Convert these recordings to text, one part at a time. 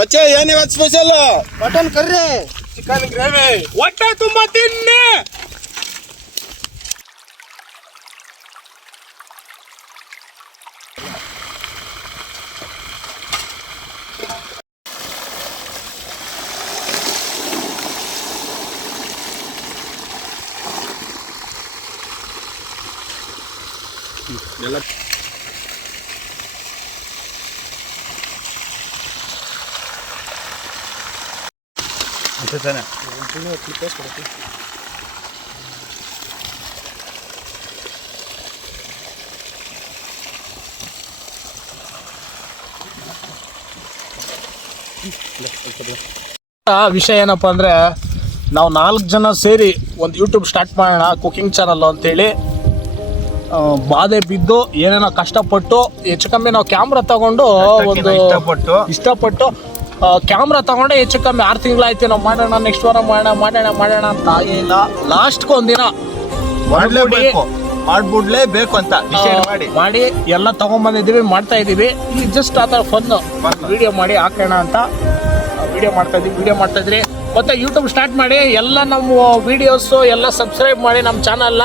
ಬಚ್ಚೆ ಏನಿವತ್ತು special? Mutton curry, chicken gravy, ಹೊಟ್ಟೆ ತುಂಬಾ ತಿನ್ನಿ. ಎಲ್ಲ ತಾನೆ ವಿಷಯ ಏನಪ್ಪ ಅಂದರೆ, ನಾವು 4 ಜನ ಸೇರಿ ಒಂದು ಯೂಟ್ಯೂಬ್ ಸ್ಟಾರ್ಟ್ ಮಾಡೋಣ, ಕುಕಿಂಗ್ ಚಾನಲ್ ಅಂತೇಳಿ. ಬಾಧೆ ಬಿದ್ದು ಏನೇನೋ ಕಷ್ಟಪಟ್ಟು ಹೆಚ್ಚು ಕಮ್ಮಿ ನಾವು ಕ್ಯಾಮ್ರಾ ತಗೊಂಡು ಒಂದು ಇಷ್ಟಪಟ್ಟು ಕ್ಯಾಮ್ರಾ ತಗೊಂಡೆ ಹೆಚ್ಚು ಕಮ್ಮಿ 6 ತಿಂಗಳಾಯ್ತು. ನಾವು ಮಾಡೋಣ, ನೆಕ್ಸ್ಟ್ ವಾರ ಮಾಡೋಣ ಅಂತ ಆಗಿಲ್ಲ. ಲಾಸ್ಟ್ಗೆ ಒಂದಿನ ಮಾಡ್ಬಿಡ್ಲೇಬೇಕು ಅಂತ ಮಾಡಿ ಎಲ್ಲ ತಗೊಂಡ್ಬಂದಿದ್ದೀವಿ, ಮಾಡ್ತಾ ಇದ್ದೀವಿ. ಈಗ ಜಸ್ಟ್ ಆ ಥರ ಫನ್ ವಿಡಿಯೋ ಮಾಡಿ ಹಾಕೋಣ ಅಂತ ವಿಡಿಯೋ ಮಾಡ್ತಾ ಇದ್ರಿ. ಮತ್ತು ಯೂಟ್ಯೂಬ್ ಸ್ಟಾರ್ಟ್ ಮಾಡಿ ಎಲ್ಲ ನಮ್ಮ ವೀಡಿಯೋಸು ಎಲ್ಲ ಸಬ್ಸ್ಕ್ರೈಬ್ ಮಾಡಿ ನಮ್ಮ ಚಾನಲ್ನ.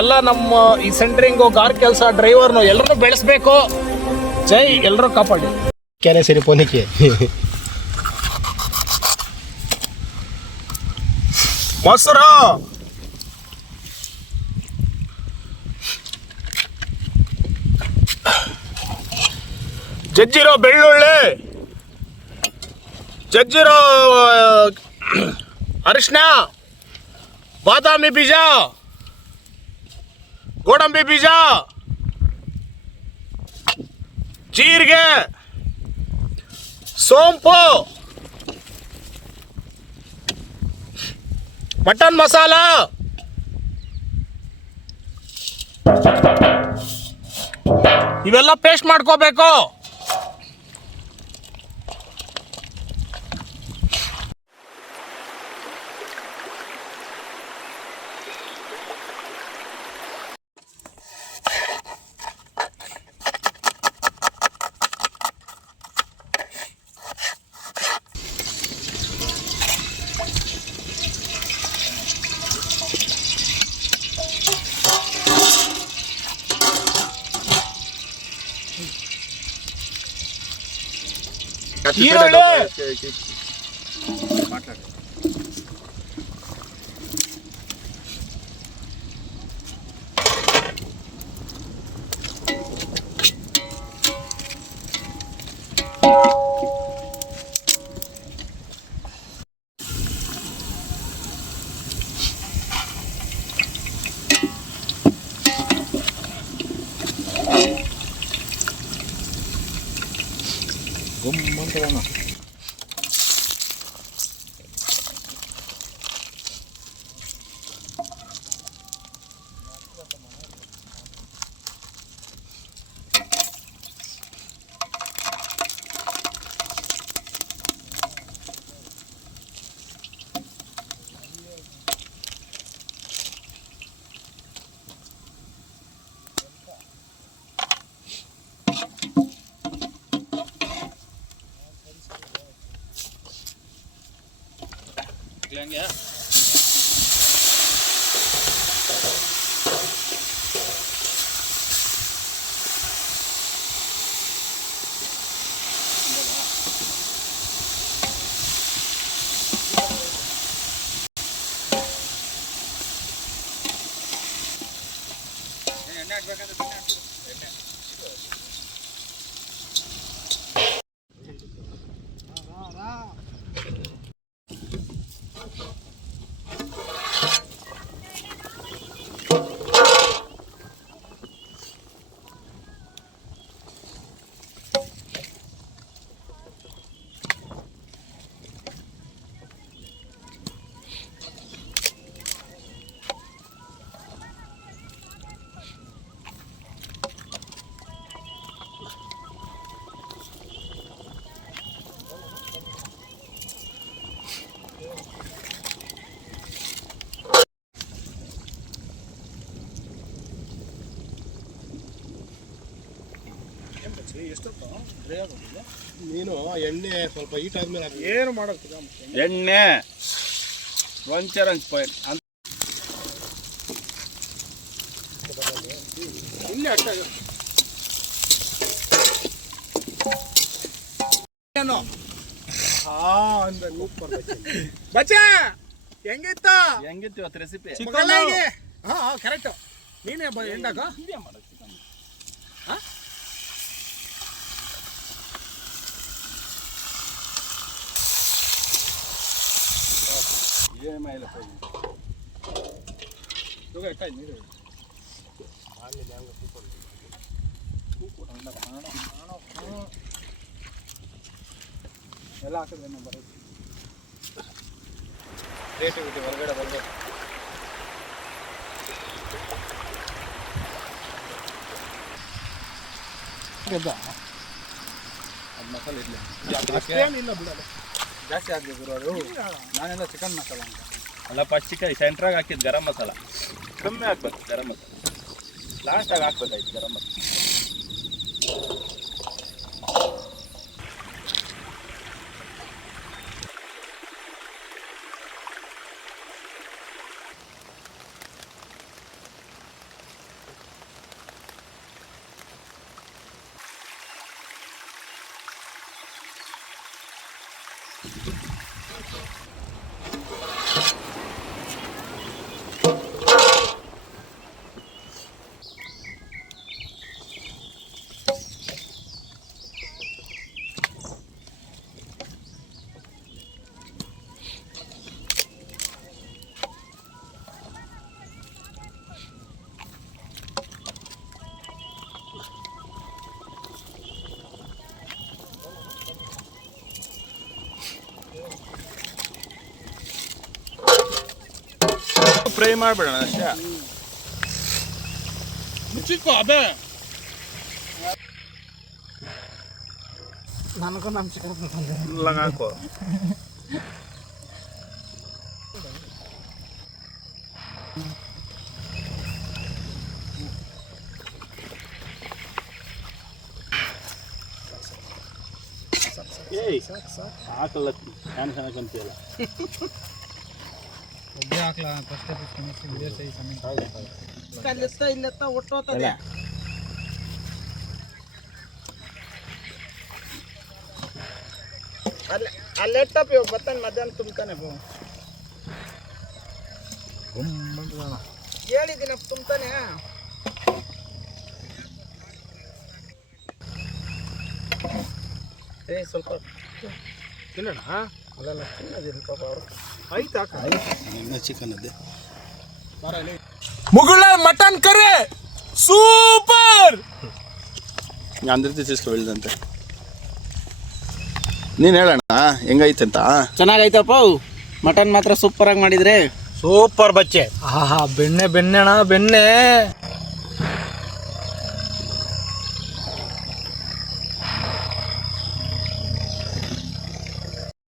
ಎಲ್ಲ ನಮ್ಮ ಈ ಸೆಂಟ್ರಿಂಗು, ಕಾರ್ ಕೆಲಸ, ಡ್ರೈವರ್ನು ಎಲ್ಲರೂ ಬೆಳೆಸ್ಬೇಕು. ಜೈ, ಎಲ್ಲರೂ ಕಾಪಾಡಿ. ಕ್ಯಾನೆ ಸರಿ ಪೋನಿಕೆ ಮೊಸರು, ಜಜ್ಜಿರೋ ಬೆಳ್ಳುಳ್ಳಿ, ಜಜ್ಜಿರೋ ಅರಿಶಿನ, ಬಾದಾಮಿ ಬೀಜ, ಗೋಡಂಬಿ ಬೀಜ, ಜೀರಿಗೆ, ಸೋಂಪು, ಮಟನ್ ಮಸಾಲ, ಇವೆಲ್ಲ ಪೇಸ್ಟ್ ಮಾಡ್ಕೋಬೇಕು. ಈರುಳ್ಳಿ, Yeah. ನೀನು ಎಣ್ಣೆ ಸ್ವಲ್ಪ ಹೀಟ್ ಆದ್ಮೇಲೆ ಹಾಕು. ಏನು ಮಾಡೋದು ಎಣ್ಣೆ ಒಂಚರ ಪಾಯಿಂಟ್ ಅಂತ ಇಲ್ಲೇ ಅಷ್ಟ ಏನು ಅಂದ ಬಚ್ಚ ಹೆಂಗಿತ್ತ ಹೆಂಗಿತ್ತು ಇವತ್ತು ರೆಸಿಪಿ ಹಾ ಕರೆಕ್ಟ್ ನೀನೇ ಎಂಡಾಕ ಎಲ್ಲ ಹಾಕಿದ್ರೆ ಬರೋದು ಕ್ರಿಯೇಟಿವಿಟಿ ಹೊರಗಡೆ ಬರ್ಬೇಕು. ಅದು ಮಸಾಲೆ ಇರಲಿ ಏನಿಲ್ಲ ಬಿಡಲ್ಲ ಜಾಸ್ತಿ ಆಗಬೇಕು ಅದು ನಾನೆಲ್ಲ ಚಿಕನ್ ಮಸಾಲ ಅಂತ ಅಲ್ಲ ಫಸ್ಟ್ ಚಿಕನ್ ಸೆಂಟ್ರಾಗಿ ಹಾಕಿದ್ದು ಗರಂ ಮಸಾಲ ಕಮ್ಮಿ ಹಾಕ್ಬೇಕು ಗರಂ ಮಸಾಲ ಲಾಸ್ಟಾಗಿ ಹಾಕ್ಬೇಕಾಯ್ತು ಗರಂ ಮಸಾಲ ಫ್ರೈ ಮಾಡ್ಬೇಡಣ ಅಷ್ಟೇ ಚಿಕ್ಕ ಅದೇ ನನಗೂ ನಮ್ಮ ಚಿಕನ್ ಇಲ್ಲ ಹಾಕೋ ಏಯ್ ಹಾಕಲ್ಲ ನಾನು ಚೆನ್ನಾಗಂತೀಯಲ್ಲ ಇಲ್ಲತ್ತ ಒಟ್ಟೋತದೆ. ಅಲ್ಲೆಟ್ಟಪ್ಪ ಇವಾಗ ಬರ್ತಾನೆ ಮಧ್ಯಾಹ್ನ ತುಂಬ್ತಾನೆ ಹೇಳಿದ್ದೀನಪ್ಪ ತುಂಬ್ತಾನೆ. ಸ್ವಲ್ಪ ತಿನ್ನೋಣ ಅಲ್ಲೆಲ್ಲ ತಿನ್ನೋದಿಲ್ಲ ಪಾಪ ಅವರು. ಆಯ್ತು ಚಿಕನ್ ಅದೇ ಮುಗುಳ ಮಟನ್ ಕರಿ ಸೂಪರ್ ಅಂದ್ರತಿ ಸಿಸ್ಕೊ ಹೇಳಿದಂತೆ ನೀನು ಹೇಳೋಣ ಹೆಂಗೈತಂತ ಚೆನ್ನಾಗೈತಪ್ಪ. ಮಟನ್ ಮಾತ್ರ ಸೂಪರ್ ಆಗಿ ಮಾಡಿದ್ರೆ. ಸೂಪರ್ ಬಚ್ಚೆ. ಬೆಣ್ಣೆ ಬೆಣ್ಣೆಣ ಬೆಣ್ಣೆ